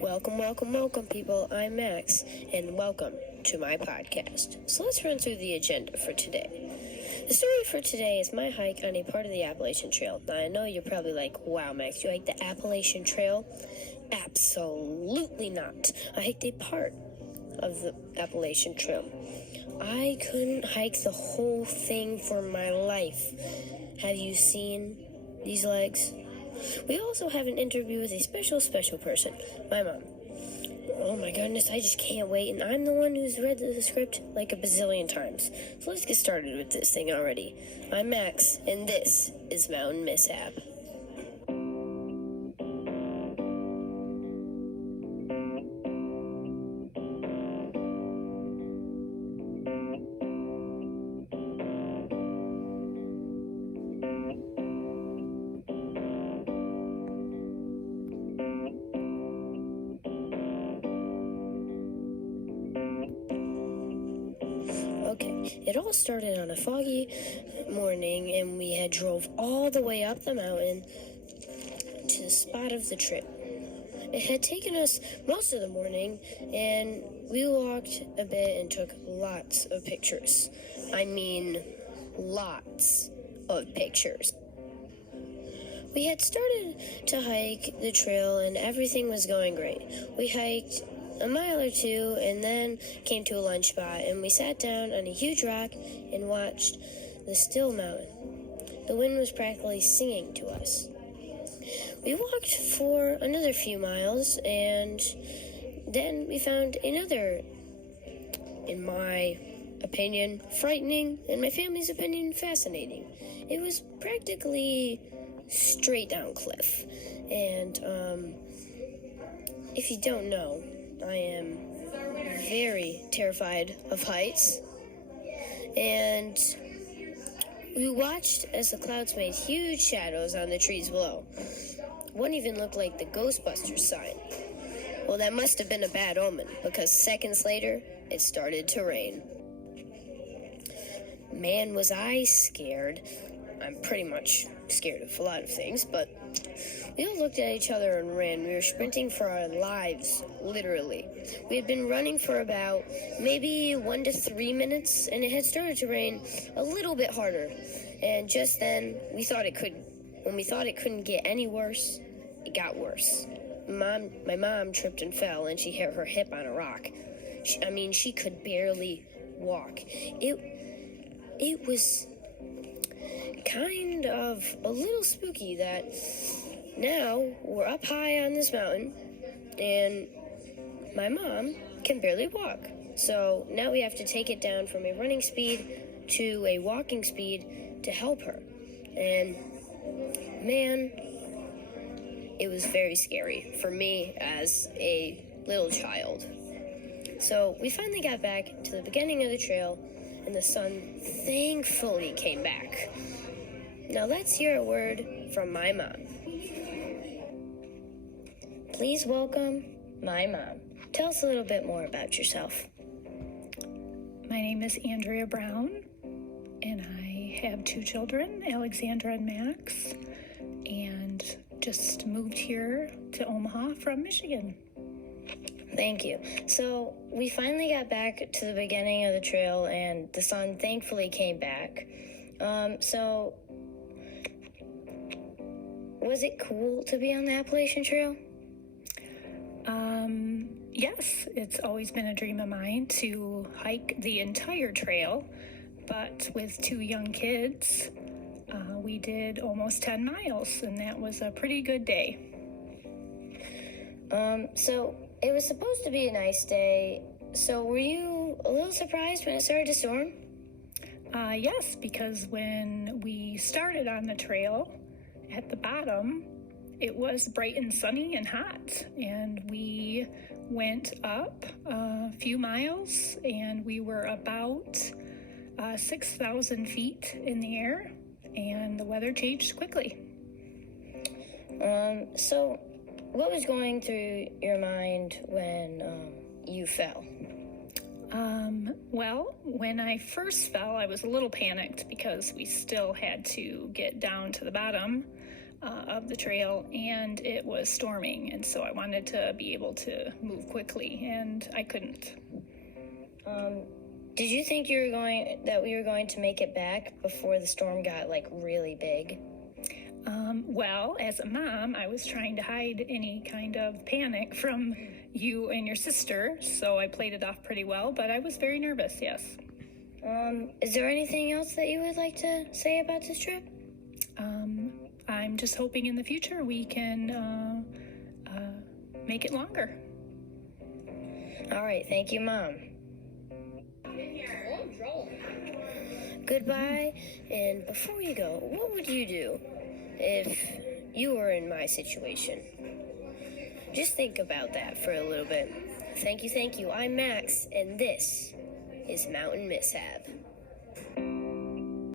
Welcome, people. I'm Max, and welcome to my podcast. So let's run through the agenda for today. The story for today is my hike on a part of the Appalachian Trail. Now, I know you're probably like, wow, Max, you hiked the Appalachian Trail? Absolutely not. I hiked a part of the Appalachian Trail. I couldn't hike the whole thing for my life. Have you seen these legs? We also have an interview with a special person, my mom. Oh my goodness, I just can't wait, and I'm the one who's read the script like a bazillion times. So let's get started with this thing already. I'm Max, and this is Mountain Mishap. Okay, it all started on a foggy morning, and we had drove all the way up the mountain to the spot of the trip. It had taken us most of the morning, and we walked a bit and took lots of pictures. I mean, lots of pictures. We had started to hike the trail, and everything was going great. We hiked a mile or two, and then came to a lunch spot, and we sat down on a huge rock and watched the still mountain. The wind was practically singing to us. We walked for another few miles, and then we found another, in my opinion, frightening, and my family's opinion, fascinating. It was practically straight down cliff, and if you don't know, I am very terrified of heights, and we watched as the clouds made huge shadows on the trees below. One even looked like the Ghostbusters sign. Well, that must have been a bad omen, because seconds later, it started to rain. Man, was I scared. I'm pretty much scared of a lot of things, but we all looked at each other and ran. We were sprinting for our lives, literally. We had been running for about maybe 1 to 3 minutes, and it had started to rain a little bit harder. And just then, when we thought it couldn't get any worse, it got worse. My mom tripped and fell, and she hit her hip on a rock. She could barely walk. It was kind of a little spooky that now we're up high on this mountain and my mom can barely walk. So now we have to take it down from a running speed to a walking speed to help her. And man, it was very scary for me as a little child. So we finally got back to the beginning of the trail, and the sun thankfully came back. Now let's hear a word from my mom. Please welcome my mom. Tell us a little bit more about yourself. My name is Andrea Brown, and I have 2 children, Alexandra and Max, and just moved here to Omaha from Michigan. Thank you. So we finally got back to the beginning of the trail, and the sun thankfully came back. So was it cool to be on the Appalachian Trail? Yes, it's always been a dream of mine to hike the entire trail, but with 2 young kids, we did almost 10 miles, and that was a pretty good day. So it was supposed to be a nice day, so were you a little surprised when it started to storm? Yes, because when we started on the trail, at the bottom, it was bright and sunny and hot, and we went up a few miles, and we were about 6,000 feet in the air, and the weather changed quickly. So what was going through your mind when you fell? Well, when I first fell, I was a little panicked because we still had to get down to the bottom. of the trail, and it was storming, and so I wanted to be able to move quickly, and I couldn't. Did you think we were going to make it back before the storm got like really big? Well, as a mom, I was trying to hide any kind of panic from you and your sister, so I played it off pretty well, but I was very nervous, yes. Is there anything else that you would like to say about this trip? I'm just hoping in the future we can make it longer. All right, thank you, Mom. Goodbye, and before you go, what would you do if you were in my situation? Just think about that for a little bit. Thank you. I'm Max, and this is Mountain Mishap.